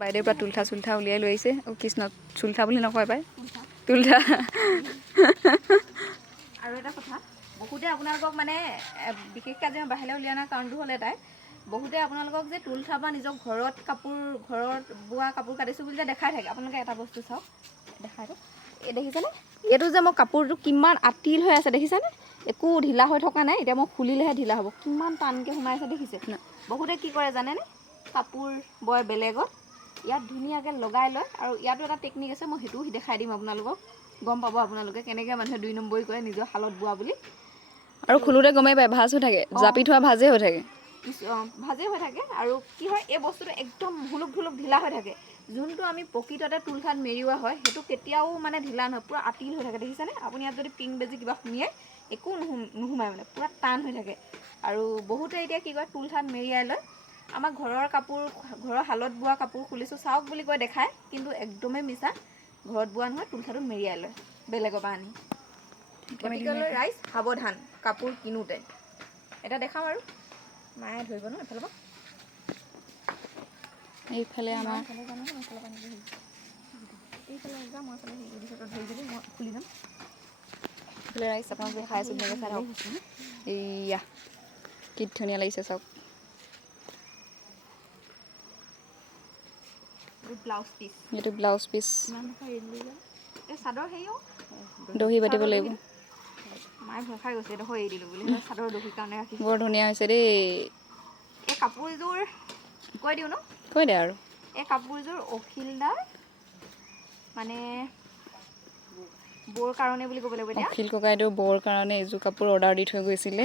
বাইদেউৰ পৰা তুলঠা চুলঠা উলিয়াই লৈ আহিছে। অ কৃষ্ণ চুলঠা বুলি নকয় পাই তুলঠা। আৰু এটা কথা, বহুতে আপোনালোকক মানে বিশেষকৈ আজি বাহিৰলৈ উলিয়াই অনাৰ কাৰণটো হ'ল এটাই, বহুতে আপোনালোকক যে তুলঠা বা নিজৰ ঘৰত বোৱা কাপোৰ কাটিছোঁ বুলি যে দেখাই থাকে। আপোনালোকে এটা বস্তু চাওক, দেখাইটো এই দেখিছেনে, এইটো যে মই কাপোৰটো কিমান আতিল হৈ আছে দেখিছেনে, একো ঢিলা হৈ থকা নাই। এতিয়া মই খুলিলেহে ঢিলা হ'ব, কিমান টানকৈ সোমাই আছে দেখিছে। বহুতে কি কৰে জানেনে, কাপোৰ বয় বেলেগত, ইয়াত ধুনীয়াকৈ লগাই লয়। আৰু ইয়াতো এটা টেকনিক আছে, মই সেইটোও দেখাই দিম আপোনালোকক, গম পাব আপোনালোকে কেনেকৈ মানুহে 2 নম্বৰী কৰে নিজৰ শালত বোৱা বুলি। আৰু খোলোতে গমেই পায় ভাজ হৈ থাকে, জাপি থোৱা ভাজেই হৈ থাকে, ভাজেই হৈ থাকে। আৰু কি হয়, এই বস্তুটো একদম ভুলুক ভুলুক ঢিলা হৈ থাকে। যোনটো আমি প্ৰকৃততে তুলঠাত মেৰিওৱা হয় সেইটো কেতিয়াও মানে ঢিলা নহয়, পূৰা আতিল হৈ থাকে দেখিছেনে। আপুনি ইয়াত যদি পিং বেজি কিবা সুমিয়াই একো নোসোমায়, মানে পূৰা টান হৈ থাকে। আৰু বহুতে এতিয়া কি কয়, তুলঠাত মেৰিয়াই লয়। আমাৰ ঘৰৰ কাপোৰ, ঘৰৰ শালত বোৱা কাপোৰ খুলিছোঁ চাওক বুলি কৈ দেখায়, কিন্তু একদমেই মিছা। ঘৰত বোৱা নহয়, তুলঠাটো মেৰিয়াই লয় বেলেগৰ পৰা আনি। গতিকেলৈ ৰাইজ সাৱধান কাপোৰ কিনোতে। এটা দেখাম আৰু মায়ে ধৰিব ন এফালৰ পৰা, এইফালে আমাৰ এইফালে যাম, মই এইফালে ধৰি দিব, মই খুলি যাম। এইফালে ৰাইজ আপোনালোকে দেখাই আছোঁ ধুনীয়াকৈ চাই থাকক। এইয়া কি ধুনীয়া লাগিছে চাওক। ব্লাউজ পিচ, এইটো ব্লাউজ পিচ। এই চাদৰ হেৰিও দহি বাতিব লাগিব। মায়ে ভয় খাই গৈছে এডোখৰ এৰি দিলোঁ বুলি, চাদৰ দহি কাৰণে ৰাখিছোঁ। বৰ ধুনীয়া হৈছে দেই। এই কাপোৰযোৰ কৈ দিওঁ ন, কৈ দে আৰু। এই কাপোৰযোৰ অখিলদাৰ মানে বৰ কাৰণে বুলি ক'ব লাগিব এতিয়া। অখিল ককাইদেউ বৰ কাৰণে এইযোৰ কাপোৰ অৰ্ডাৰ দি থৈ গৈছিলে,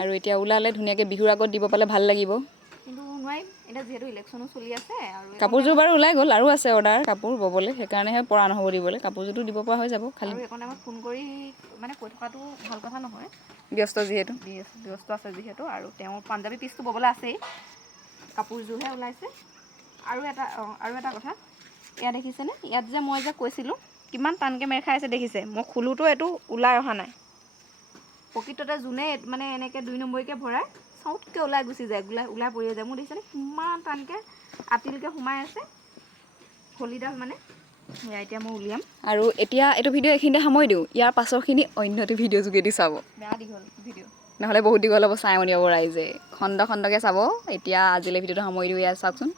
আৰু এতিয়া ওলালে ধুনীয়াকৈ বিহুৰ আগত দিব পালে ভাল লাগিব। কিন্তু নোৱাৰিম এতিয়া, যিহেতু ইলেকশ্যনো চলি আছে। আৰু কাপোৰযোৰ বাৰু ওলাই গ'ল, আৰু আছে অৰ্ডাৰ কাপোৰ ব'বলৈ, সেইকাৰণেহে পৰা নহ'ব দিবলৈ। কাপোৰযোৰতো দিব পৰা হৈ যাব, খালি আৰু এইকণ টাইমত ফোন কৰি মানে কৈ থকাটো ভাল কথা নহয়, ব্যস্ত আছে যিহেতু। আৰু তেওঁৰ পাঞ্জাবী পিচটো ব'বলৈ আছেই, কাপোৰযোৰহে ওলাইছে। আৰু এটা কথা, এয়া দেখিছেনে, ইয়াত যে মই যে কৈছিলোঁ কিমান টানকৈ মেৰ খাই আছে দেখিছে। মই খোলোতো এইটো ওলাই অহা নাই। প্ৰকৃততে যোনে মানে এনেকৈ 2 নম্বৰীকৈ ভৰাই চাউতকৈ ওলাই গুচি যায়, ওলাই পৰিয়ে যায়। মোৰ দেখিছেনে কিমান টানকৈ আতিলকৈ সোমাই আছে ফলিডাল মানে। সেয়া এতিয়া মই উলিয়াম। আৰু এতিয়া এইটো ভিডিঅ' এইখিনিতে সামৰি দিওঁ, ইয়াৰ পাছৰখিনি অন্য এটা ভিডিঅ' যোগেদি চাব। বেয়া দীঘল ভিডিঅ', নহ'লে বহুত দীঘল হ'ব, চাই মনিব ৰাইজে। খণ্ডকৈ চাব। এতিয়া আজিলৈ ভিডিঅ'টো সামৰি দিওঁ, ইয়াত চাওকচোন।